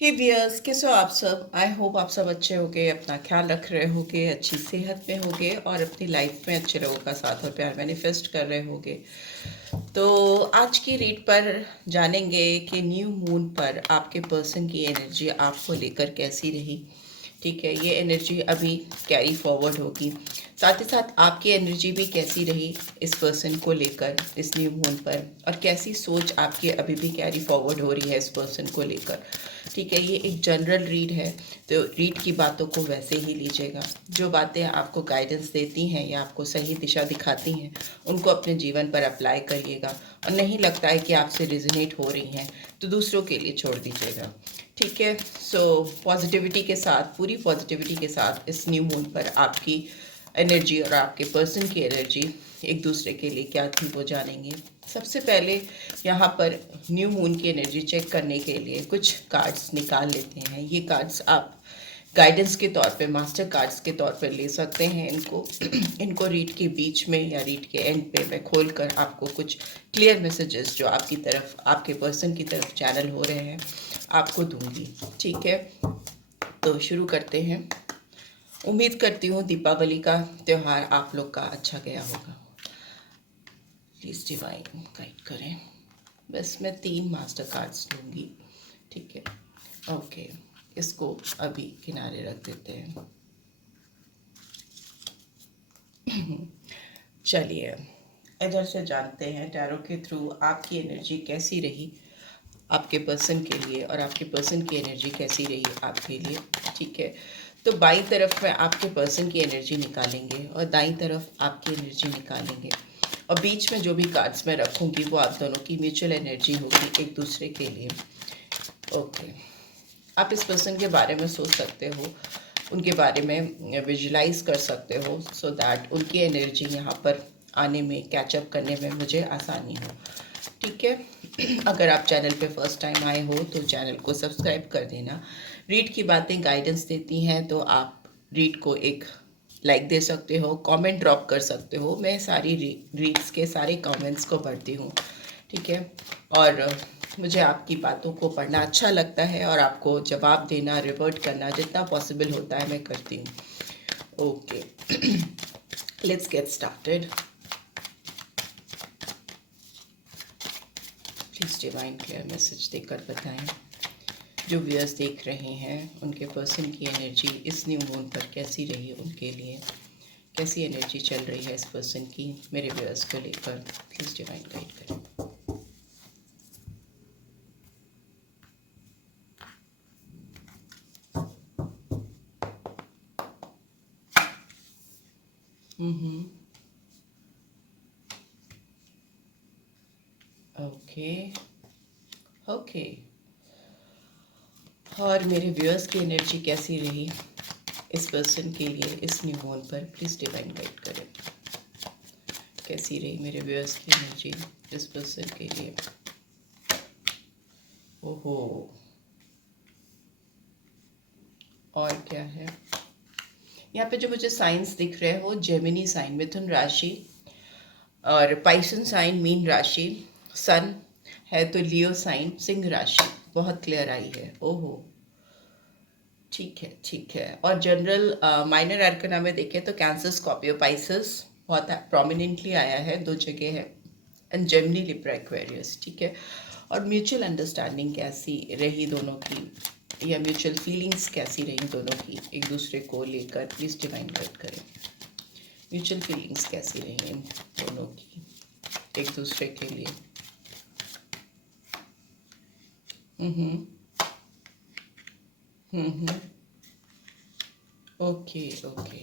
हे wears, कैसे हो आप सब। आई होप आप सब अच्छे होगे, अपना ख्याल रख रहे होगे, अच्छी सेहत में होगे और अपनी लाइफ में अच्छे लोगों का साथ और प्यार मैनिफेस्ट कर रहे होगे। तो आज की रीड पर जानेंगे कि न्यू मून पर आपके पर्सन की एनर्जी आपको लेकर कैसी रही। ठीक है, ये एनर्जी अभी कैरी फॉरवर्ड होगी। साथ ही साथ आपकी एनर्जी भी कैसी रही इस पर्सन को लेकर इस न्यू मून पर, और कैसी सोच आपकी अभी भी कैरी फॉरवर्ड हो रही है इस पर्सन को लेकर। ठीक है, ये एक जनरल रीड है, तो रीड की बातों को वैसे ही लीजिएगा। जो बातें आपको गाइडेंस देती हैं या आपको सही दिशा दिखाती हैं उनको अपने जीवन पर अप्लाई करिएगा, और नहीं लगता है कि आपसे रिजोनेट हो रही हैं तो दूसरों के लिए छोड़ दीजिएगा। ठीक है, सो पॉजिटिविटी के साथ, पूरी पॉजिटिविटी के साथ इस न्यू मून पर आपकी एनर्जी और आपके पर्सन की एनर्जी एक दूसरे के लिए क्या थी वो जानेंगे। सबसे पहले यहाँ पर न्यू मून की एनर्जी चेक करने के लिए कुछ कार्ड्स निकाल लेते हैं। ये कार्ड्स आप गाइडेंस के तौर पे, मास्टर कार्ड्स के तौर पे ले सकते हैं इनको। इनको रीड के बीच में या रीड के एंड पे मैं खोल कर आपको कुछ क्लियर मैसेजेस जो आपकी तरफ, आपके पर्सन की तरफ चैनल हो रहे हैं, आपको दूंगी। ठीक है, तो शुरू करते हैं। उम्मीद करती हूँ दीपावली का त्यौहार आप लोग का अच्छा गया होगा। प्लीज़ डिवाइन गाइड करें। बस मैं 3 मास्टर कार्ड्स लूँगी। ठीक है, ओके, इसको अभी किनारे रख देते हैं। चलिए इधर से जानते हैं टैरो के थ्रू आपकी एनर्जी कैसी रही आपके पर्सन के लिए, और आपके पर्सन की एनर्जी कैसी रही आपके लिए। ठीक है, तो बाईं तरफ में आपके पर्सन की एनर्जी निकालेंगे और दाईं तरफ आपकी एनर्जी निकालेंगे, और बीच में जो भी कार्ड्स मैं रखूँगी वो आप दोनों की म्यूचुअल एनर्जी होगी एक दूसरे के लिए। ओके, आप इस पर्सन के बारे में सोच सकते हो, उनके बारे में विजुलाइज कर सकते हो, सो दैट उनकी एनर्जी यहाँ पर आने में, कैचअप करने में मुझे आसानी हो। ठीक है, अगर आप चैनल पे फर्स्ट टाइम आए हो तो चैनल को सब्सक्राइब कर देना। रीड की बातें गाइडेंस देती हैं तो आप रीड को एक लाइक दे सकते हो, कमेंट ड्रॉप कर सकते हो। मैं सारी रीड्स के सारे कमेंट्स को पढ़ती हूँ। ठीक है, और मुझे आपकी बातों को पढ़ना अच्छा लगता है, और आपको जवाब देना, रिवर्ट करना जितना पॉसिबल होता है मैं करती हूँ। Okay, let's get started. Please divine clear message देकर बताएं जो व्यूअर्स देख रहे हैं उनके पर्सन की एनर्जी इस न्यू मून पर कैसी रही, उनके लिए कैसी एनर्जी चल रही है इस पर्सन की मेरे व्यूअर्स को लेकर। प्लीज़ डिवाइन गाइड करें। ओके ओके, और मेरे व्यूअर्स की एनर्जी कैसी रही इस पर्सन के लिए इस न्यू मून पर, प्लीज़ डिवाइन गाइड करें। कैसी रही मेरे व्यूअर्स की एनर्जी इस पर्सन के लिए। ओहो, और क्या है यहाँ पे जो मुझे साइंस दिख रहे हो, जेमिनी साइन मिथुन राशि, और पाइसन साइन मीन राशि, सन है तो लियो साइन सिंह राशि, बहुत क्लियर आई है। ओहो, ठीक है ठीक है। और जनरल माइनर आर्कना में देखें तो कैंसर स्कॉर्पियो पाइसेस बहुत प्रोमिनेंटली आया है, 2 जगह है, एंड जेमिनी लिब्रा एक्वेरियस। ठीक है, और म्यूचुअल अंडरस्टैंडिंग कैसी रही दोनों की, या म्यूचुअल फीलिंग्स कैसी रही दोनों की एक दूसरे को लेकर, प्लीज़ डिवाइन गाइड करें। म्यूचुअल फीलिंग्स कैसी रही इन दोनों की एक दूसरे के लिए। ओके ओके,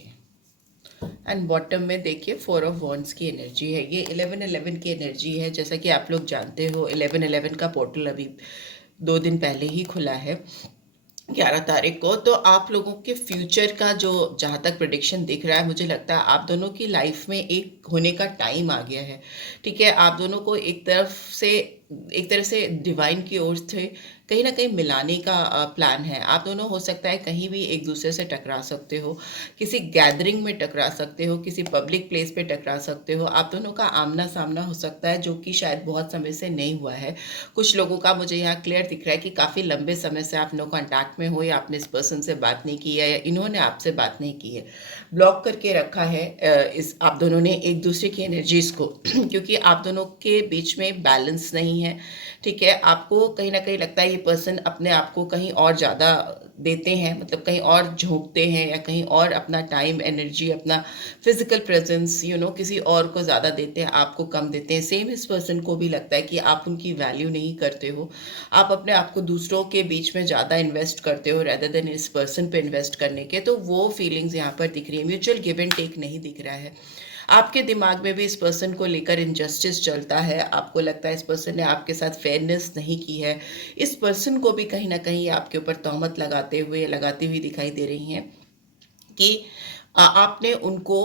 एंड बॉटम में देखिए 4 ऑफ वॉन्ड्स की एनर्जी है। ये 11-11 की एनर्जी है। जैसा कि आप लोग जानते हो 11-11 का पोर्टल अभी 2 दिन पहले ही खुला है, 11 तारीख को। तो आप लोगों के फ्यूचर का जो, जहाँ तक प्रिडिक्शन दिख रहा है, मुझे लगता है आप दोनों की लाइफ में एक होने का टाइम आ गया है। ठीक है, आप दोनों को एक तरह से डिवाइन की ओर से कहीं न कहीं मिलाने का प्लान है। आप दोनों हो सकता है कहीं भी एक-दूसरे से टकरा सकते हो, किसी गैदरिंग में टकरा सकते हो, किसी पब्लिक प्लेस पे टकरा सकते हो। आप दोनों का आमना-सामना हो सकता है जो कि शायद बहुत समय से नहीं हुआ है। कुछ लोगों का मुझे यहाँ क्लियर दिख रहा है कि काफ़ी लंबे समय से आप लोग कॉन्टैक्ट में हो या आपने इस पर्सन से बात नहीं की है या इन्होंने आपसे बात नहीं की है। ब्लॉक करके रखा है इस आप दोनों ने एक-दूसरे की एनर्जीज़ को क्योंकि आप दोनों के बीच में बैलेंस नहीं है, ठीक है? आपको कहीं न कहीं लगता है ये पर्सन अपने आप को कहीं और ज़्यादा देते हैं, मतलब कहीं और झोंकते हैं या कहीं और अपना टाइम, एनर्जी, अपना फिज़िकल प्रेज़ेंस किसी और को ज़्यादा देते हैं, आपको कम देते हैं। सेम इस पर्सन को भी लगता है कि आप उनकी वैल्यू नहीं करते हो। आप अपने आप को दूसरों के बीच में ज़्यादा इन्वेस्ट करते हो रेदर देन इस पर्सन पे इन्वेस्ट करने के, तो वो फीलिंग्स यहाँ पर दिख रही है। म्यूचुअल गिव एंड टेक नहीं दिख रहा है। आपके दिमाग में भी इस पर्सन को लेकर इनजस्टिस चलता है, आपको लगता है इस पर्सन ने आपके साथ फेयरनेस नहीं की है। इस पर्सन को भी कहीं न कहीं आपके ऊपर तोहमत लगाते हुए या लगाती हुई दिखाई दे रही हैं कि आपने उनको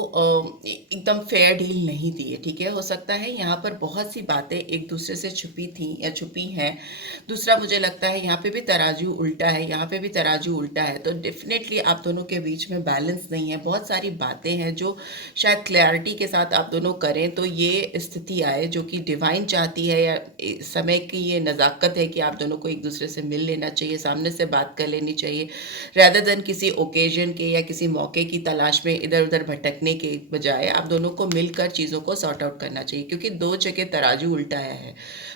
एकदम फेयर डील नहीं दी है, ठीक है? हो सकता है यहाँ पर बहुत सी बातें एक दूसरे से छुपी थी या छुपी हैं। दूसरा मुझे लगता है यहाँ पे भी तराजू उल्टा है, यहाँ पे भी तराजू उल्टा है, तो डेफिनेटली आप दोनों के बीच में बैलेंस नहीं है। बहुत सारी बातें हैं जो शायद क्लैरिटी के साथ आप दोनों करें तो ये स्थिति आए जो कि डिवाइन चाहती है या समय की ये नज़ाकत है कि आप दोनों को एक दूसरे से मिल लेना चाहिए, सामने से बात कर लेनी चाहिए रेदर देन किसी ओकेजन के या किसी मौके की तलाश में इधर-उधर भटकने के बजाय आप दोनों को मिलकर चीज़ों को सॉर्ट आउट करना चाहिए, क्योंकि 2 जगह तराजू उल्टा आया है।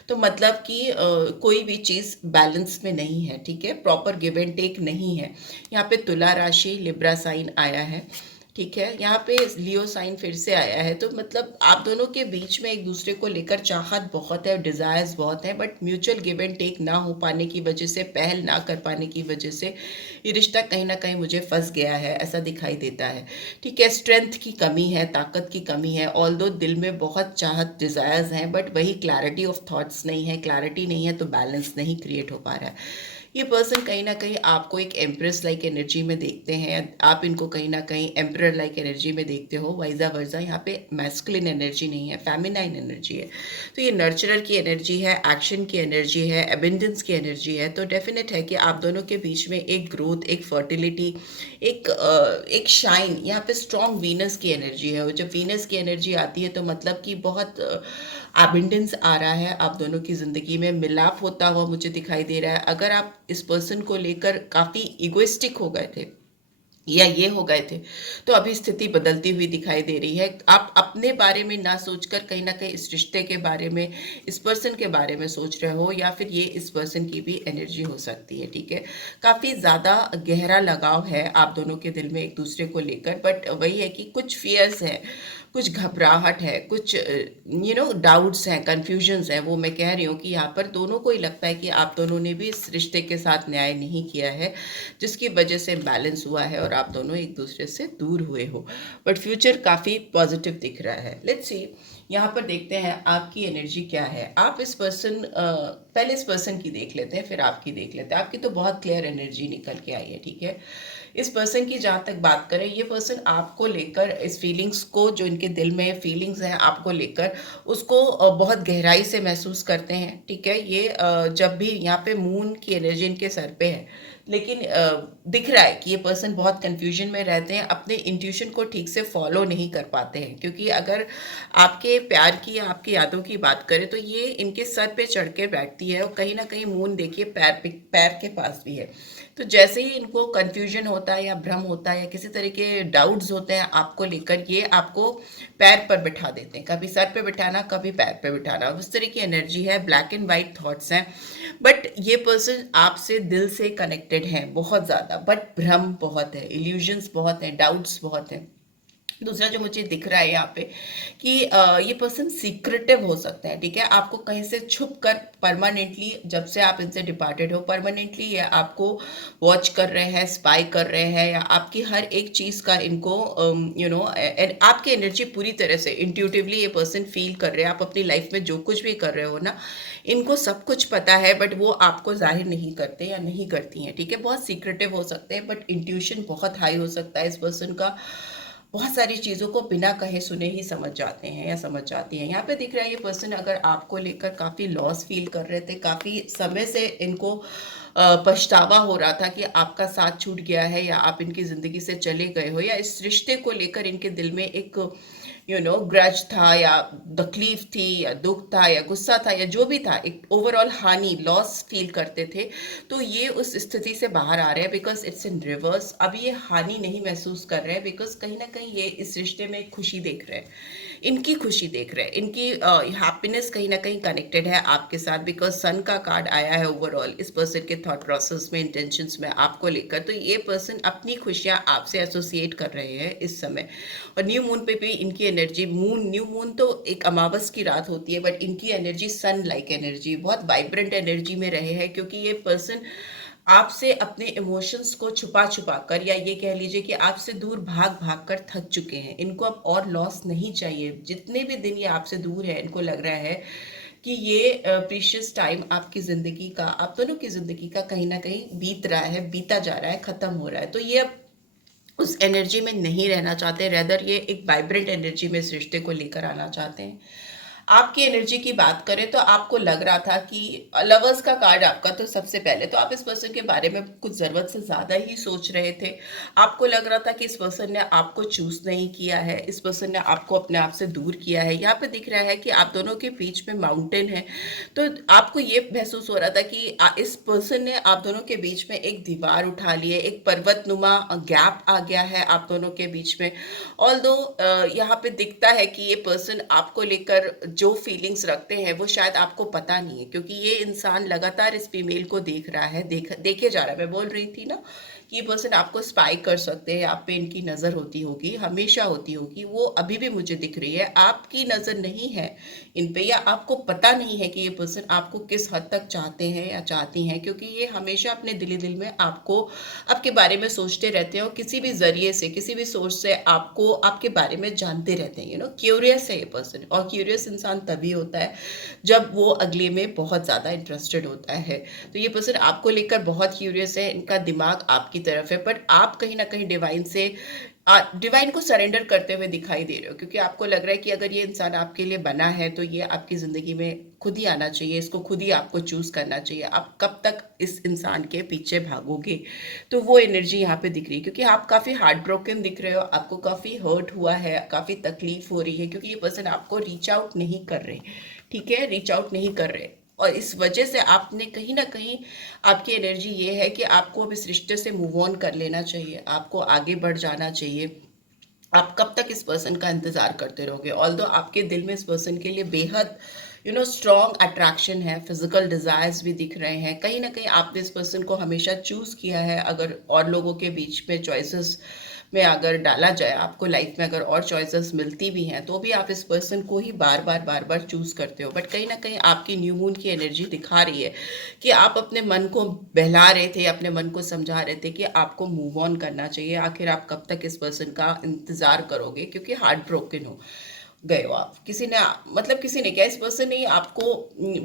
तो मतलब कि कोई भी चीज़ बैलेंस में नहीं है, ठीक है? प्रॉपर गिव एंड टेक नहीं है। यहाँ पे तुला राशि, लिब्रा साइन आया है, ठीक है? यहाँ पे लियो साइन फिर से आया है, तो मतलब आप दोनों के बीच में एक दूसरे को लेकर चाहत बहुत है, डिज़ायर्स बहुत हैं, but mutual give and take ना हो पाने की वजह से, पहल ना कर पाने की वजह से ये रिश्ता कहीं न कहीं मुझे फँस गया है, ऐसा दिखाई देता है, ठीक है? स्ट्रेंथ की कमी है, ताकत की कमी है, ऑल्दो दिल में बहुत चाहत, डिज़ायर्स हैं, बट वही क्लैरिटी ऑफ थॉट्स नहीं है, क्लैरिटी नहीं है तो बैलेंस नहीं क्रिएट हो पा रहा है। ये पर्सन कहीं न कहीं आपको एक एम्प्रेस लाइक एनर्जी में देखते हैं, आप इनको कहीं न कहीं एम्परर लाइक एनर्जी में देखते हो, वाइज़ा वर्सा। यहाँ पे मैस्कुलिन एनर्जी नहीं है, फेमिनाइन एनर्जी है। तो ये नर्चरर की एनर्जी है, एक्शन की एनर्जी है, एबंडेंस की एनर्जी है, तो डेफिनेट है कि आप दोनों के बीच में एक ग्रोथ, एक फर्टिलिटी, एक शाइन, यहाँ पे स्ट्रॉन्ग वीनस की एनर्जी है, और जब वीनस की एनर्जी आती है तो मतलब कि बहुत एबंडेंस आ रहा है आप दोनों की ज़िंदगी में, मिलाप होता हुआ मुझे दिखाई दे रहा है। अगर आप इस पर्सन को लेकर काफ़ी इगोइस्टिक हो गए थे या ये हो गए थे, तो अभी स्थिति बदलती हुई दिखाई दे रही है। आप अपने बारे में ना सोचकर कहीं न कहीं इस रिश्ते के बारे में, इस पर्सन के बारे में सोच रहे हो, या फिर ये इस पर्सन की भी एनर्जी हो सकती है, ठीक है? काफ़ी ज़्यादा गहरा लगाव है आप दोनों के दिल में एक-दूसरे को लेकर, बट वही है कि कुछ फ़ियर्स हैं, कुछ घबराहट है, कुछ डाउट्स हैं, कन्फ्यूजन्स हैं। वो मैं कह रही हूँ कि यहाँ पर दोनों को ही लगता है कि आप दोनों ने भी इस रिश्ते के साथ न्याय नहीं किया है, जिसकी वजह से बैलेंस हुआ है और आप दोनों एक दूसरे से दूर हुए हो, बट फ्यूचर काफ़ी पॉजिटिव दिख रहा है। लेट्स सी, यहाँ पर देखते हैं आपकी एनर्जी क्या है। आप इस पर्सन पहले इस पर्सन की देख लेते हैं, फिर आपकी देख लेते हैं। आपकी तो बहुत क्लियर एनर्जी निकल के आई है, ठीक है? इस पर्सन की जहाँ तक बात करें, ये पर्सन आपको लेकर इस फीलिंग्स को, जो इनके दिल में फीलिंग्स हैं आपको लेकर, उसको बहुत गहराई से महसूस करते हैं, ठीक है? ये जब भी यहाँ पे मून की एनर्जी इनके सर पे है, लेकिन दिख रहा है कि ये पर्सन बहुत कन्फ्यूजन में रहते हैं, अपने इंट्यूशन को ठीक से फॉलो नहीं कर पाते हैं, क्योंकि अगर आपके प्यार की या आपकी यादों की बात करें तो ये इनके सर पे चढ़ के बैठती है, और कहीं ना कहीं मून देखिए पैर के पास भी है। तो जैसे ही इनको कन्फ्यूजन होता है या भ्रम होता है या किसी तरह के डाउट्स होते हैं आपको लेकर, ये आपको पैर पर बिठा देते हैं, कभी सर पे बिठाना, कभी पैर पे बिठाना, उस तरह की एनर्जी है। ब्लैक एंड वाइट थॉट्स हैं, बट ये पर्सन आपसे दिल से कनेक्टेड है बहुत ज़्यादा, बट भ्रम बहुत है, इल्यूजन्स बहुत हैं, डाउट्स बहुत हैं। दूसरा जो मुझे दिख रहा है यहाँ पे कि ये पर्सन सीक्रेटिव हो सकता है, ठीक है? आपको कहीं से छुप कर परमानेंटली, जब से आप इनसे डिपार्टेड हो, परमानेंटली ये आपको वॉच कर रहे हैं, स्पाई कर रहे हैं, या आपकी हर एक चीज़ का इनको आपकी एनर्जी पूरी तरह से इंट्यूटिवली ये पर्सन फील कर रहे हैं। आप अपनी लाइफ में जो कुछ भी कर रहे हो ना, इनको सब कुछ पता है, बट वो आपको जाहिर नहीं करते या नहीं करती हैं, ठीक है? बहुत सीक्रेटिव हो सकते हैं, बट इंट्यूशन बहुत हाई हो सकता है इस पर्सन का। बहुत सारी चीज़ों को बिना कहे सुने ही समझ जाते हैं या समझ जाती हैं। यहाँ पे दिख रहा है ये पर्सन अगर आपको लेकर काफ़ी लॉस फील कर रहे थे, काफ़ी समय से इनको पछतावा हो रहा था कि आपका साथ छूट गया है या आप इनकी ज़िंदगी से चले गए हो, या इस रिश्ते को लेकर इनके दिल में एक ग्रज था या तकलीफ थी या दुख था या गुस्सा था या जो भी था, एक ओवरऑल हानि लॉस फील करते थे। तो ये उस स्थिति से बाहर आ रहे हैं बिकॉज इट्स इन रिवर्स। अब ये हानि नहीं महसूस कर रहे हैं बिकॉज कहीं ना कहीं ये इस रिश्ते में एक खुशी देख रहे हैं, इनकी खुशी देख रहे हैं, इनकी हैप्पीनेस कहीं ना कहीं कनेक्टेड है आपके साथ बिकॉज सन का कार्ड आया है ओवरऑल इस पर्सन के थॉट प्रोसेस में, इंटेंशंस में आपको लेकर। तो ये पर्सन अपनी खुशियां आपसे एसोसिएट कर रहे हैं इस समय। और न्यू मून पे भी इनकी एनर्जी, न्यू मून तो एक अमावस की रात होती है, बट इनकी एनर्जी सन लाइक एनर्जी, बहुत वाइब्रेंट एनर्जी में रहे हैं क्योंकि ये पर्सन आपसे अपने इमोशंस को छुपा छुपा कर, या ये कह लीजिए कि आपसे दूर भाग भाग कर थक चुके हैं। इनको अब और लॉस नहीं चाहिए। जितने भी दिन ये आपसे दूर है, इनको लग रहा है कि ये प्रीशियस टाइम आपकी ज़िंदगी का, आप दोनों की ज़िंदगी का कहीं ना कहीं बीत रहा है, बीता जा रहा है, ख़त्म हो रहा है। तो ये अब उस एनर्जी में नहीं रहना चाहते, रेदर ये एक वाइब्रेंट एनर्जी में इस रिश्ते को लेकर आना चाहते हैं। आपकी एनर्जी की बात करें तो आपको लग रहा था कि लवर्स का कार्ड आपका, तो सबसे पहले तो आप इस पर्सन के बारे में कुछ ज़रूरत से ज़्यादा ही सोच रहे थे। आपको लग रहा था कि इस पर्सन ने आपको चूज नहीं किया है, इस पर्सन ने आपको अपने आप से दूर किया है। यहाँ पे दिख रहा है कि आप दोनों के बीच में माउंटेन है। तो आपको ये महसूस हो रहा था कि इस पर्सन ने आप दोनों के बीच में एक दीवार उठा ली है, एक पर्वतनुमा गैप आ गया है आप दोनों के बीच में। ऑल्दो यहाँ पे दिखता है कि ये पर्सन आपको लेकर जो फीलिंग्स रखते हैं वो शायद आपको पता नहीं है, क्योंकि ये इंसान लगातार इस फीमेल को देख रहा है, देखे जा रहा है। मैं बोल रही थी ना कि ये पर्सन आपको स्पाई कर सकते हैं, आप पे इनकी नज़र होती होगी, हमेशा होती होगी। वो अभी भी मुझे दिख रही है, आपकी नज़र नहीं है इन पे, या आपको पता नहीं है कि ये पर्सन आपको किस हद तक चाहते हैं या चाहती हैं, क्योंकि ये हमेशा अपने दिल में आपको, आपके बारे में सोचते रहते हैं और किसी भी जरिए से, किसी भी सोर्स से आपको, आपके बारे में जानते रहते हैं। क्यूरियस है ये पर्सन। और क्यूरियस इंसान तभी होता है जब वो अगले में बहुत ज़्यादा इंटरेस्टेड होता है। तो ये पर्सन आपको लेकर बहुत क्यूरियस है, इनका दिमाग आपकी तरफ है, बट आप कहीं ना कहीं डिवाइन से, डिवाइन को सरेंडर करते हुए दिखाई दे रहे हो, क्योंकि आपको लग रहा है कि अगर ये इंसान आपके लिए बना है तो ये आपकी ज़िंदगी में खुद ही आना चाहिए, इसको खुद ही आपको चूज़ करना चाहिए। आप कब तक इस इंसान के पीछे भागोगे? तो वो एनर्जी यहाँ पे दिख रही है, क्योंकि आप काफ़ी हार्ट ब्रोकन दिख रहे हो, आपको काफ़ी हर्ट हुआ है, काफ़ी तकलीफ हो रही है, क्योंकि ये पर्सन आपको रीच आउट नहीं कर रहे। ठीक है, रीच आउट नहीं कर रहे, और इस वजह से आपने कहीं ना कहीं, आपकी एनर्जी ये है कि आपको अब इस रिश्ते से मूव ऑन कर लेना चाहिए, आपको आगे बढ़ जाना चाहिए। आप कब तक इस पर्सन का इंतजार करते रहोगे? ऑल्दो आपके दिल में इस पर्सन के लिए बेहद स्ट्रॉन्ग अट्रैक्शन है, फिजिकल डिजायर्स भी दिख रहे हैं। कहीं ना कहीं आपने इस पर्सन को हमेशा चूज किया है। अगर और लोगों के बीच में चॉइसेस में अगर डाला जाए, आपको लाइफ में अगर और चॉइसेस मिलती भी हैं, तो भी आप इस पर्सन को ही बार बार चूज करते हो। बट कहीं ना कहीं आपकी न्यू मून की एनर्जी दिखा रही है कि आप अपने मन को बहला रहे थे, अपने मन को समझा रहे थे कि आपको मूव ऑन करना चाहिए। आखिर आप कब तक इस पर्सन का इंतजार करोगे? क्योंकि हार्ट ब्रोकन हो गए हो आप। किसी ने, मतलब किसी ने क्या, इस पर्सन ने आपको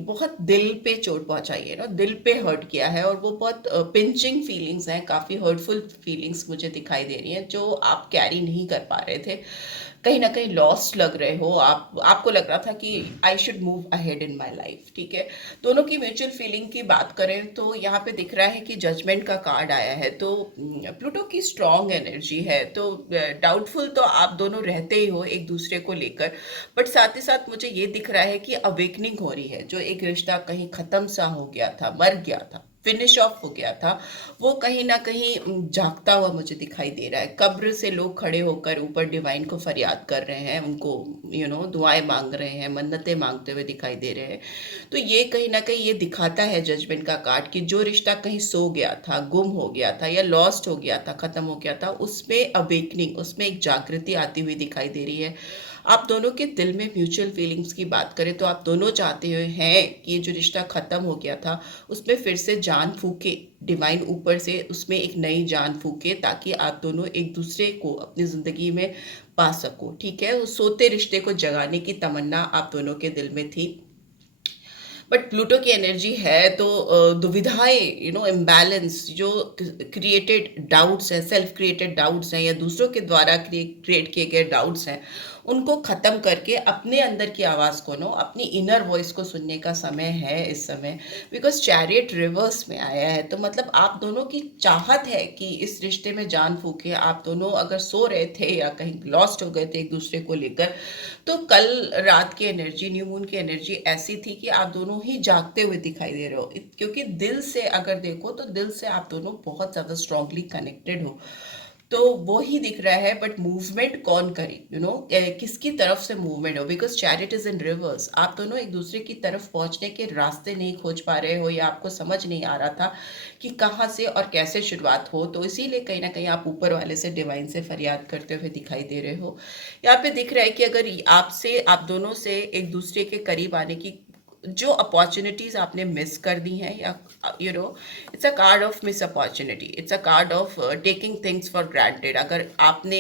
बहुत दिल पे चोट पहुंचाई है ना, दिल पे हर्ट किया है, और वो बहुत पिंचिंग फीलिंग्स हैं, काफ़ी हर्टफुल फीलिंग्स मुझे दिखाई दे रही हैं जो आप कैरी नहीं कर पा रहे थे। कहीं ना कहीं लॉस्ट लग रहे हो आप, आपको लग रहा था कि I should move ahead in my life. ठीक है, दोनों की म्यूचुअल फीलिंग की बात करें तो यहाँ पे दिख रहा है कि जजमेंट का कार्ड आया है। तो प्लूटो की स्ट्रॉन्ग एनर्जी है, तो डाउटफुल तो आप दोनों रहते ही हो एक दूसरे को लेकर, बट साथ ही साथ मुझे ये दिख रहा है कि अवेकनिंग हो रही है। जो एक रिश्ता कहीं खत्म सा हो गया था, मर गया था, फिनिश ऑफ हो गया था, वो कहीं ना कहीं जागता हुआ मुझे दिखाई दे रहा है। कब्र से लोग खड़े होकर ऊपर डिवाइन को फरियाद कर रहे हैं, उनको दुआएं मांग रहे हैं, मन्नतें मांगते हुए दिखाई दे रहे हैं। तो ये कहीं ना कहीं ये दिखाता है जजमेंट का कार्ड कि जो रिश्ता कहीं सो गया था, गुम हो गया था या लॉस्ट हो गया था, खत्म हो गया था, उसमें अवेकनिंग, उसमें एक जागृति आती हुई दिखाई दे रही है। आप दोनों के दिल में म्यूचुअल फीलिंग्स की बात करें तो आप दोनों चाहते हुए हैं कि ये जो रिश्ता खत्म हो गया था उसमें फिर से जान फूके, डिवाइन ऊपर से उसमें एक नई जान फूके, ताकि आप दोनों एक दूसरे को अपनी जिंदगी में पा सको। ठीक है, उस सोते रिश्ते को जगाने की तमन्ना आप दोनों के दिल में थी। बट प्लूटो की एनर्जी है तो दुविधाएं, इम्बैलेंस, जो क्रिएटेड डाउट्स हैं, सेल्फ क्रिएटेड डाउट्स हैं या दूसरों के द्वारा क्रिएट किए गए डाउट्स हैं, उनको ख़त्म करके अपने अंदर की आवाज़ को अपनी इनर वॉइस को सुनने का समय है इस समय। बिकॉज चैरियट रिवर्स में आया है, तो मतलब आप दोनों की चाहत है कि इस रिश्ते में जान फूके। आप दोनों अगर सो रहे थे या कहीं लॉस्ट हो गए थे एक दूसरे को लेकर, तो कल रात की एनर्जी, न्यू मून की एनर्जी ऐसी थी कि आप दोनों ही जागते हुए दिखाई दे रहे हो। क्योंकि दिल से अगर देखो तो दिल से आप दोनों बहुत ज़्यादा स्ट्रांगली कनेक्टेड हो, तो वो ही दिख रहा है। बट मूवमेंट कौन करे, किसकी तरफ से मूवमेंट हो, because chariot is in reverse. आप दोनों एक दूसरे की तरफ पहुंचने के रास्ते नहीं खोज पा रहे हो, या आपको समझ नहीं आ रहा था कि कहाँ से और कैसे शुरुआत हो, तो इसीलिए कहीं ना कहीं आप ऊपर वाले से, डिवाइन से फरियाद करते हुए दिखाई दे रहे हो। यहाँ पे दिख रहा है कि अगर आप दोनों से एक दूसरे के करीब आने की जो अपॉर्चुनिटीज आपने मिस कर दी हैं, या it's a card of miss opportunity, it's a card of taking things for granted. अगर आपने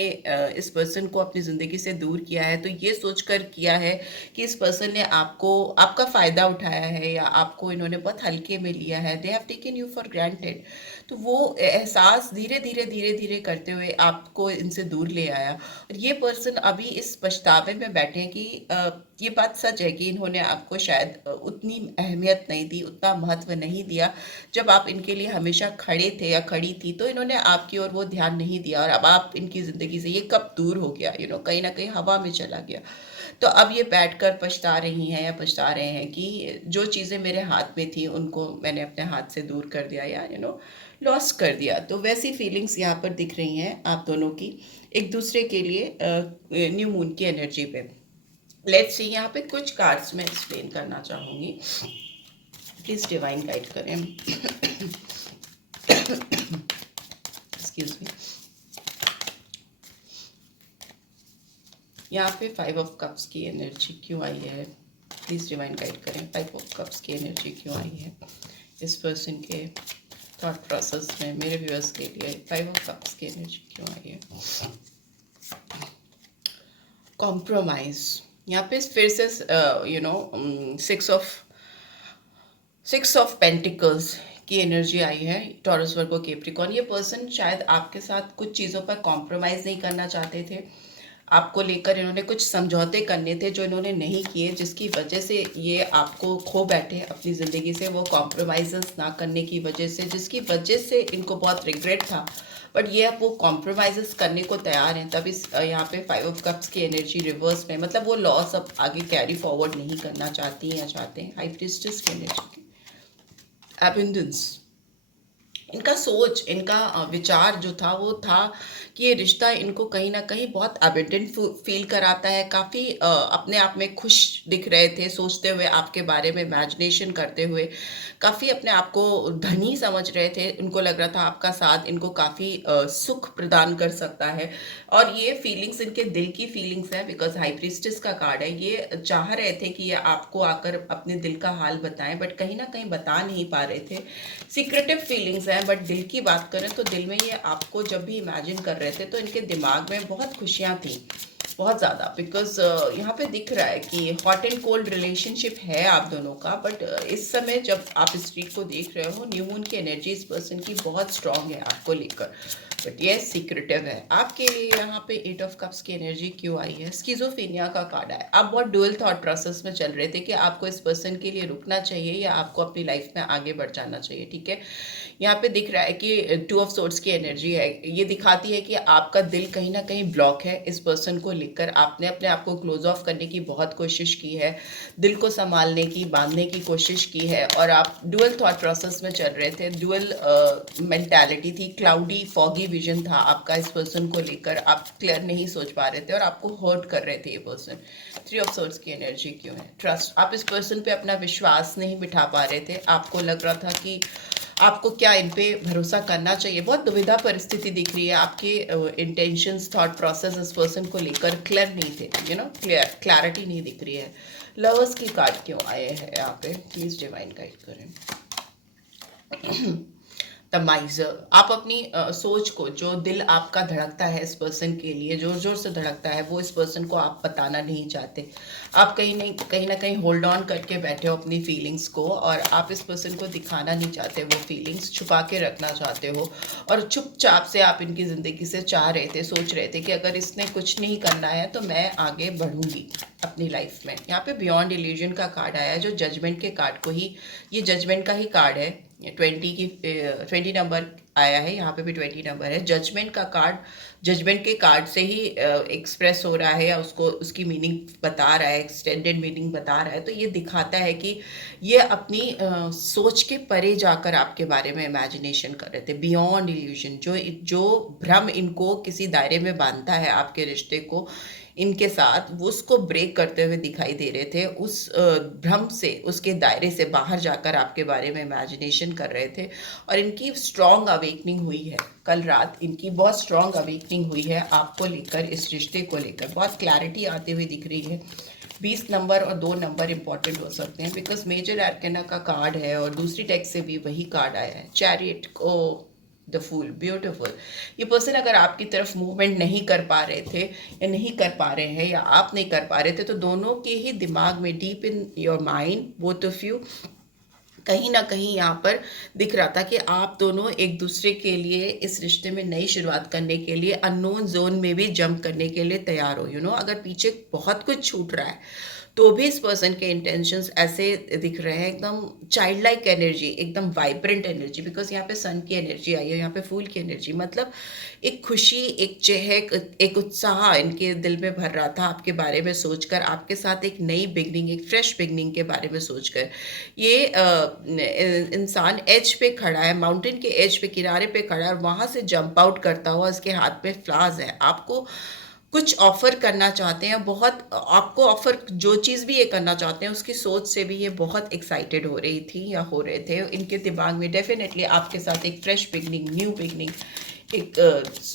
इस पर्सन को अपनी ज़िंदगी से दूर किया है, तो ये सोचकर किया है कि इस पर्सन ने आपका फ़ायदा उठाया है, या आपको इन्होंने बहुत हल्के में लिया है, they have taken you for granted. तो वो एहसास धीरे धीरे धीरे धीरे करते हुए आपको इनसे दूर ले आया, और ये पर्सन अभी इस पछतावे में बैठे हैं कि ये बात सच है कि इन्होंने आपको शायद उतनी अहमियत नहीं दी, उतना महत्व नहीं दिया। जब आप इनके लिए हमेशा खड़े थे या खड़ी थी, तो इन्होंने आपकी ओर वो ध्यान नहीं दिया, और अब आप इनकी ज़िंदगी से, ये कब दूर हो गया, कहीं ना कहीं हवा में चला गया। तो अब ये बैठकर पछता रही हैं या पछता रहे हैं कि जो चीज़ें मेरे हाथ में थी उनको मैंने अपने हाथ से दूर कर दिया, या लॉस कर दिया। तो वैसी फीलिंग्स यहाँ पर दिख रही हैं आप दोनों की एक दूसरे के लिए न्यू मून की एनर्जी पे। लेट्स सी, यहाँ पे कुछ कार्ड्स मैं एक्सप्लेन करना चाहूँगी, प्लीज़ डिवाइन गाइड करें। Excuse me. यहाँ पे 5 ऑफ कप्स की एनर्जी क्यों आई है, प्लीज़ डिवाइन गाइड करें। 5 ऑफ कप्स की एनर्जी क्यों आई है इस पर्सन के थॉट प्रोसेस में, मेरे व्यूअर्स के लिए 5 ऑफ कप्स की एनर्जी क्यों आई है। कॉम्प्रोमाइज, यहाँ पे फिर से सिक्स ऑफ पेंटिकल्स की एनर्जी आई है। टॉरस, वर्गो, कैप्रिकॉर्न, ये पर्सन शायद आपके साथ कुछ चीज़ों पर कॉम्प्रोमाइज़ नहीं करना चाहते थे। आपको लेकर इन्होंने कुछ समझौते करने थे जो इन्होंने नहीं किए, जिसकी वजह से ये आपको खो बैठे अपनी ज़िंदगी से, वो कॉम्प्रोमाइज़ ना करने की वजह से, जिसकी वजह से इनको बहुत रिग्रेट था। बट ये अब वो कॉम्प्रोमाइज़ करने को तैयार हैं। तब इस यहाँ पे 5 ऑफ कप्स की एनर्जी रिवर्स में, मतलब वो लॉस अब आगे कैरी फॉरवर्ड नहीं करना चाहती हैं या चाहते हैं। हाई प्रीस्टेस की एनर्जी, एबंडेंस, इनका सोच, इनका विचार जो था वो था कि ये रिश्ता इनको कहीं ना कहीं बहुत एबंडेंट फील कराता है। काफ़ी अपने आप में खुश दिख रहे थे, सोचते हुए आपके बारे में, इमेजिनेशन करते हुए काफ़ी अपने आप को धनी समझ रहे थे। उनको लग रहा था आपका साथ इनको काफ़ी सुख प्रदान कर सकता है, और ये फीलिंग्स इनके दिल की फीलिंग्स हैं। बिकॉज हाई प्रीस्टेस का कार्ड है, ये चाह रहे थे कि ये आपको आकर अपने दिल का हाल बताएं, बट कहीं ना कहीं बता नहीं पा रहे थे। सीक्रेटिव फीलिंग्स हैं। बट दिल की बात करें तो दिल में ये आपको जब भी इमेजिन कर रहे थे, तो इनके दिमाग में बहुत खुशियाँ थी, बहुत ज़्यादा। बिकॉज यहाँ पे दिख रहा है कि हॉट एंड कोल्ड रिलेशनशिप है आप दोनों का। बट इस समय जब आप इस स्ट्रीट को देख रहे हो, न्यू मून की एनर्जी इस पर्सन की बहुत स्ट्रांग है आपको लेकर, बट ये सीक्रेटिव है आपके लिए। यहाँ पे 8 ऑफ कप्स की एनर्जी क्यों आई है, स्किज़ोफ्रेनिया का कार्ड है। आप बहुत डुअल थॉट प्रोसेस में चल रहे थे कि आपको इस पर्सन के लिए रुकना चाहिए या आपको अपनी लाइफ में आगे बढ़ जाना चाहिए, ठीक है। यहाँ पे दिख रहा है कि 2 ऑफ सोर्ड्स की एनर्जी है। ये दिखाती है कि आपका दिल कहीं ना कहीं ब्लॉक है इस पर्सन को लेकर। आपने अपने आप को क्लोज ऑफ करने की बहुत कोशिश की है, दिल को संभालने की, बांधने की कोशिश की है, और आप डुअल थॉट प्रोसेस में चल रहे थे। डुअल मेंटालिटी थी, क्लाउडी फॉगी विजन था आपका इस पर्सन को लेकर। आप क्लियर नहीं सोच पा रहे थे और आपको हर्ट कर रहे थे ये पर्सन। 3 ऑफ सोर्ड्स की एनर्जी क्यों है, ट्रस्ट। आप इस पर्सन पे अपना विश्वास नहीं बिठा पा रहे थे। आपको लग रहा था कि आपको क्या इन पे भरोसा करना चाहिए। बहुत दुविधा परिस्थिति दिख रही है। आपके इंटेंशंस, थॉट प्रोसेस इस पर्सन को लेकर क्लियर नहीं थे, क्लैरिटी नहीं दिख रही है। लवर्स की कार्ड क्यों आए हैं यहाँ पे, प्लीज डिवाइन गाइड करें। द माइजर। आप अपनी सोच को, जो दिल आपका धड़कता है इस पर्सन के लिए, जोर जोर से धड़कता है, वो इस पर्सन को आप बताना नहीं चाहते। आप कहीं ना कहीं होल्ड ऑन करके बैठे हो अपनी फीलिंग्स को, और आप इस पर्सन को दिखाना नहीं चाहते, वो फीलिंग्स छुपा के रखना चाहते हो। और चुपचाप से आप इनकी ज़िंदगी से चाह रहे थे, सोच रहे थे कि अगर इसने कुछ नहीं करना है तो मैं आगे बढ़ूंगी अपनी लाइफ में। यहाँ पे बियॉन्ड इल्यूजन का कार्ड आया है, जो जजमेंट के कार्ड को ही, ये जजमेंट का ही कार्ड है। 20 नंबर आया है, यहाँ पे भी 20 नंबर है। जजमेंट का कार्ड, जजमेंट के कार्ड से ही एक्सप्रेस हो रहा है, या उसको उसकी मीनिंग बता रहा है, एक्सटेंडेड मीनिंग बता रहा है। तो ये दिखाता है कि ये अपनी सोच के परे जाकर आपके बारे में इमेजिनेशन कर रहे थे। बियॉन्ड इल्यूजन, जो जो भ्रम इनको किसी दायरे में बांधता है आपके रिश्ते को इनके साथ, वो उसको ब्रेक करते हुए दिखाई दे रहे थे। उस भ्रम से, उसके दायरे से बाहर जाकर आपके बारे में इमेजिनेशन कर रहे थे। और इनकी स्ट्रॉन्ग अवेकनिंग हुई है कल रात, इनकी बहुत स्ट्रॉन्ग अवेकनिंग हुई है आपको लेकर, इस रिश्ते को लेकर बहुत क्लैरिटी आती हुई दिख रही है। 20 नंबर और 2 नंबर इंपॉर्टेंट हो सकते हैं, बिकॉज मेजर आर्कैना का कार्ड है और दूसरी टेक से भी वही कार्ड आया है, चैरियट को, द फूल, ब्यूटिफुल। ये पर्सन अगर आपकी तरफ मूवमेंट नहीं कर पा रहे थे, या नहीं कर पा रहे हैं, या आप नहीं कर पा रहे थे, तो दोनों के ही दिमाग में, deep in your mind, both of you, कहीं ना कहीं यहाँ पर दिख रहा था कि आप दोनों एक दूसरे के लिए, इस रिश्ते में नई शुरुआत करने के लिए, अननोन जोन में भी जंप करने के लिए तैयार हो। अगर पीछे बहुत कुछ छूट रहा है तो भी इस पर्सन के इंटेंशंस ऐसे दिख रहे हैं, एकदम चाइल्ड लाइक एनर्जी, एकदम वाइब्रेंट एनर्जी, बिकॉज यहाँ पे सन की एनर्जी आई है, यहाँ पे फूल की एनर्जी, मतलब एक खुशी, एक चहक, एक उत्साह इनके दिल में भर रहा था आपके बारे में सोचकर, आपके साथ एक नई बिगनिंग, एक फ्रेश बिगनिंग के बारे में सोचकर। ये इंसान एज पे खड़ा है, माउंटेन के एज पे, किनारे पे खड़ा है, और वहां से जंप आउट करता हुआ, इसके हाथ में फ्लावर्स है, आपको कुछ ऑफर करना चाहते हैं, बहुत आपको ऑफर, जो चीज़ भी ये करना चाहते हैं उसकी सोच से भी ये बहुत एक्साइटेड हो रही थी या हो रहे थे। इनके दिमाग में डेफिनेटली आपके साथ एक फ्रेश बिगनिंग, न्यू बिगनिंग, एक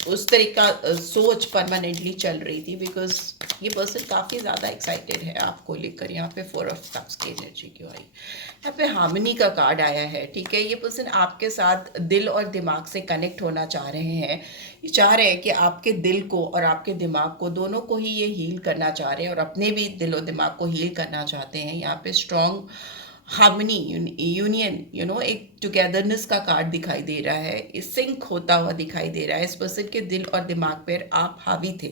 उस तरीका सोच परमानेंटली चल रही थी, बिकॉज ये पर्सन काफ़ी ज़्यादा एक्साइटेड है आपको लेकर। यहाँ पे 4 ऑफ कप्स की एनर्जी क्यों आई? यहाँ पे हार्मनी का कार्ड आया है, ठीक है। ये पर्सन आपके साथ दिल और दिमाग से कनेक्ट होना चाह रहे हैं। ये चाह रहे हैं कि आपके दिल को और आपके दिमाग को, दोनों को ही ये हील करना चाह रहे हैं, और अपने भी दिल और दिमाग को हील करना चाहते हैं। यहाँ पे स्ट्रॉन्ग हार्मनी, यूनियन, एक टुगेदरनेस का कार्ड दिखाई दे रहा है, सिंक होता हुआ दिखाई दे रहा है। इस पर्सन के दिल और दिमाग पर आप हावी थे,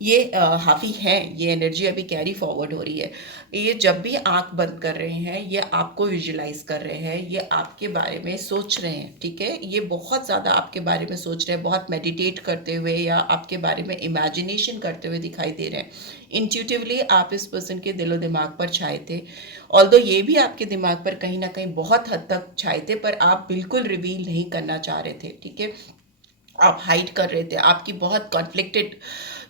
ये हावी हैं, ये एनर्जी अभी कैरी फॉरवर्ड हो रही है। ये जब भी आंख बंद कर रहे हैं, ये आपको विजुलाइज कर रहे हैं, ये आपके बारे में सोच रहे हैं, ठीक है। ये बहुत ज़्यादा आपके बारे में सोच रहे हैं, बहुत मेडिटेट करते हुए या आपके बारे में इमेजिनेशन करते हुए दिखाई दे रहे हैं। इंट्यूटिवली आप इस पर्सन के दिलो दिमाग पर छाए थे, ऑल्दो ये भी आपके दिमाग पर कहीं ना कहीं बहुत हद तक छाए थे, पर आप बिल्कुल रिवील नहीं करना चाह रहे थे, ठीक है। आप हाइड कर रहे थे, आपकी बहुत कॉन्फ्लिक्टेड,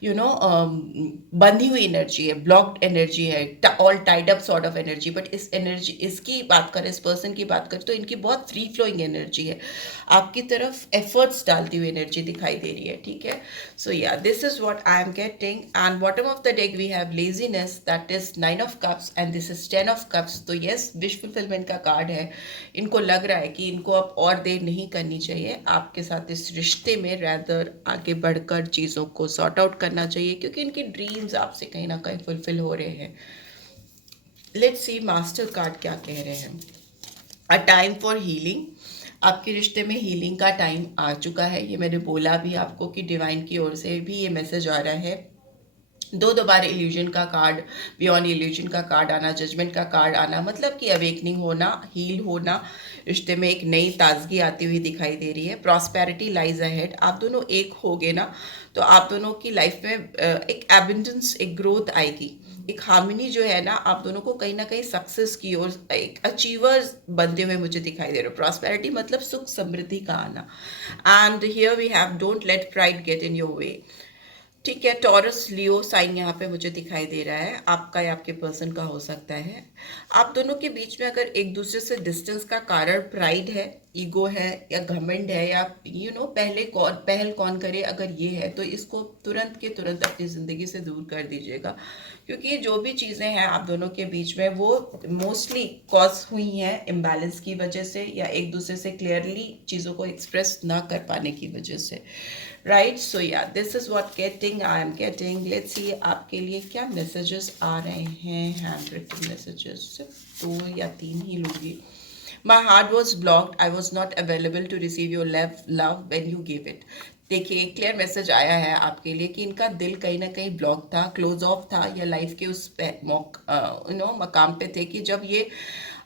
बंधी हुई एनर्जी है, ब्लॉक्ड एनर्जी है, all tied up sort of energy. But इस एनर्जी, इसकी बात करें, इस पर्सन की बात करें, तो इनकी बहुत फ्री फ्लोइंग एनर्जी है, आपकी तरफ एफर्ट्स डालती हुई एनर्जी दिखाई दे रही है, ठीक है। सो या this is what I am getting. And bottom of the deck we have laziness, that is 9 of cups, and this is 10 of cups. तो यस, विश फुलफिलमेंट का कार्ड है। इनको लग रहा है कि इनको अब और देर नहीं करनी चाहिए आपके साथ इस रिश्ते में, रैदर आगे बढ़कर चीज़ों को सॉर्ट आउट करना चाहिए, क्योंकि इनके ड्रीम्स आपसे कहीं ना कहीं फुलफिल हो रहे हैं। लेट्स सी मास्टर कार्ड क्या कह रहे हैं। अ टाइम फॉर हीलिंग, आपके रिश्ते में हीलिंग का टाइम आ चुका है। ये मैंने बोला भी आपको कि डिवाइन की ओर से भी ये मैसेज आ रहा है। दो बार इल्यूजन का कार्ड, बियॉन्ड इल्यूजन का कार्ड आना, जजमेंट का कार्ड आना, मतलब कि अवेकनिंग होना, हील होना, रिश्ते में एक नई ताजगी आती हुई दिखाई दे रही है। प्रॉस्पेरिटी लाइज अहेड, आप दोनों एक होगे ना, तो आप दोनों की लाइफ में एक एबंडेंस, एक ग्रोथ आएगी, एक हार्मनी जो है ना, आप दोनों को कहीं ना कहीं सक्सेस की ओर, एक अचीवर्स बनते हुए मुझे दिखाई दे रहे हो। प्रॉस्पेरिटी मतलब सुख समृद्धि का आना। And here we have don't let pride get in your way. ठीक है, टॉरस लियो साइन यहाँ पे मुझे दिखाई दे रहा है, आपका या आपके पर्सन का हो सकता है। आप दोनों के बीच में अगर एक दूसरे से डिस्टेंस का कारण प्राइड है, ईगो है, या घमंड है, या पहल कौन करे, अगर ये है तो इसको तुरंत के तुरंत अपनी ज़िंदगी से दूर कर दीजिएगा, क्योंकि जो भी चीज़ें हैं आप दोनों के बीच में वो मोस्टली कॉज हुई हैं इम्बैलेंस की वजह से, या एक दूसरे से क्लियरली चीज़ों को एक्सप्रेस ना कर पाने की वजह से, राइट। सो या this is what getting I am getting. Let's see आपके लिए क्या मैसेजेस आ रहे हैं, हैंड रिटन मैसेजेस, सिर्फ 2 या 3 ही लूँगी। My heart was blocked. I was not available to receive your love when you gave it. देखिए, क्लियर मैसेज आया है आपके लिए कि इनका दिल कहीं ना कहीं ब्लॉक था, क्लोज ऑफ था, या लाइफ के उस मकाम पे थे कि जब ये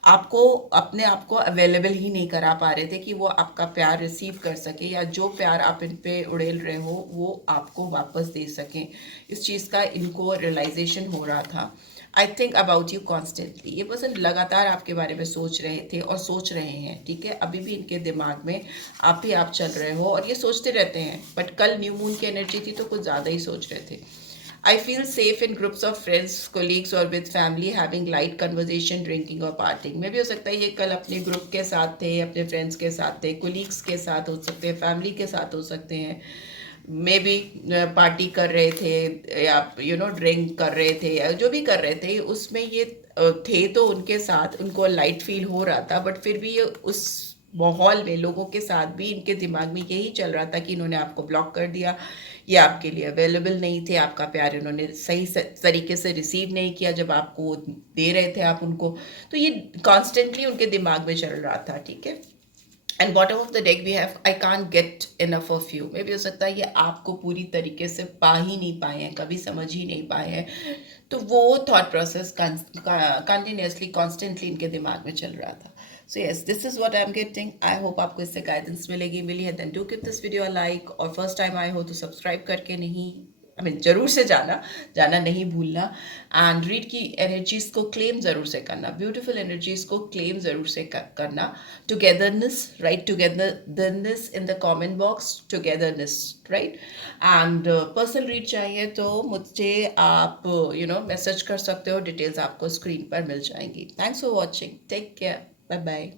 आपको अपने आप को अवेलेबल ही नहीं करा पा रहे थे कि वो आपका प्यार रिसीव कर सके, या जो प्यार आप इन पे उड़ेल रहे हो वो आपको वापस दे सकें। इस चीज़ का इनको रियलाइजेशन हो रहा था। I think about you constantly, ये पर्सन लगातार आपके बारे में सोच रहे थे और सोच रहे हैं, ठीक है। अभी भी इनके दिमाग में आप ही आप चल रहे हो और ये सोचते रहते हैं, बट कल न्यू मून की एनर्जी थी तो कुछ ज़्यादा ही सोच रहे थे। I feel safe in groups of friends, colleagues or with family having light conversation, drinking or partying. में भी हो सकता है ये कल अपने ग्रुप के साथ थे, अपने फ्रेंड्स के साथ थे, कोलीग्स के साथ हो सकते हैं, फैमिली के साथ हो सकते हैं, मे बी पार्टी कर रहे थे, या ड्रिंक कर रहे थे, या जो भी कर रहे थे उसमें ये थे, तो उनके साथ उनको लाइट फील हो रहा था, बट फिर भी ये उस माहौल में लोगों के साथ भी इनके दिमाग में यही चल रहा था कि इन्होंने आपको ब्लॉक कर दिया, ये आपके लिए अवेलेबल नहीं थे, आपका प्यार इन्होंने सही तरीके से रिसीव नहीं किया जब आपको दे रहे थे आप उनको, तो ये कॉन्स्टेंटली उनके दिमाग में चल रहा था, ठीक है। And bottom of the deck we have I can't get enough of you. मे भी हो सकता है ये आपको पूरी तरीके से पा ही नहीं पाए हैं, कभी समझ ही नहीं पाए हैं, तो वो थॉट प्रोसेस कंटिन्यूसली कॉन्स्टेंटली इनके दिमाग में चल रहा था। So yes, this is what I am getting. I hope आपको इससे गाइडेंस मिली है, then do give this video a like, और फर्स्ट टाइम आए हो तो सब्सक्राइब करके नहीं, जरूर से जाना नहीं भूलना, एंड रीड की एनर्जीज को क्लेम जरूर से करना, ब्यूटीफुल एनर्जीज को क्लेम जरूर से करना। Togetherness, right, togetherness in the comment box, togetherness, right. And personal read चाहिए तो मुझे आप मैसेज कर सकते हो, डिटेल्स आपको स्क्रीन पर मिल जाएंगी। Thanks for watching, take care, bye bye.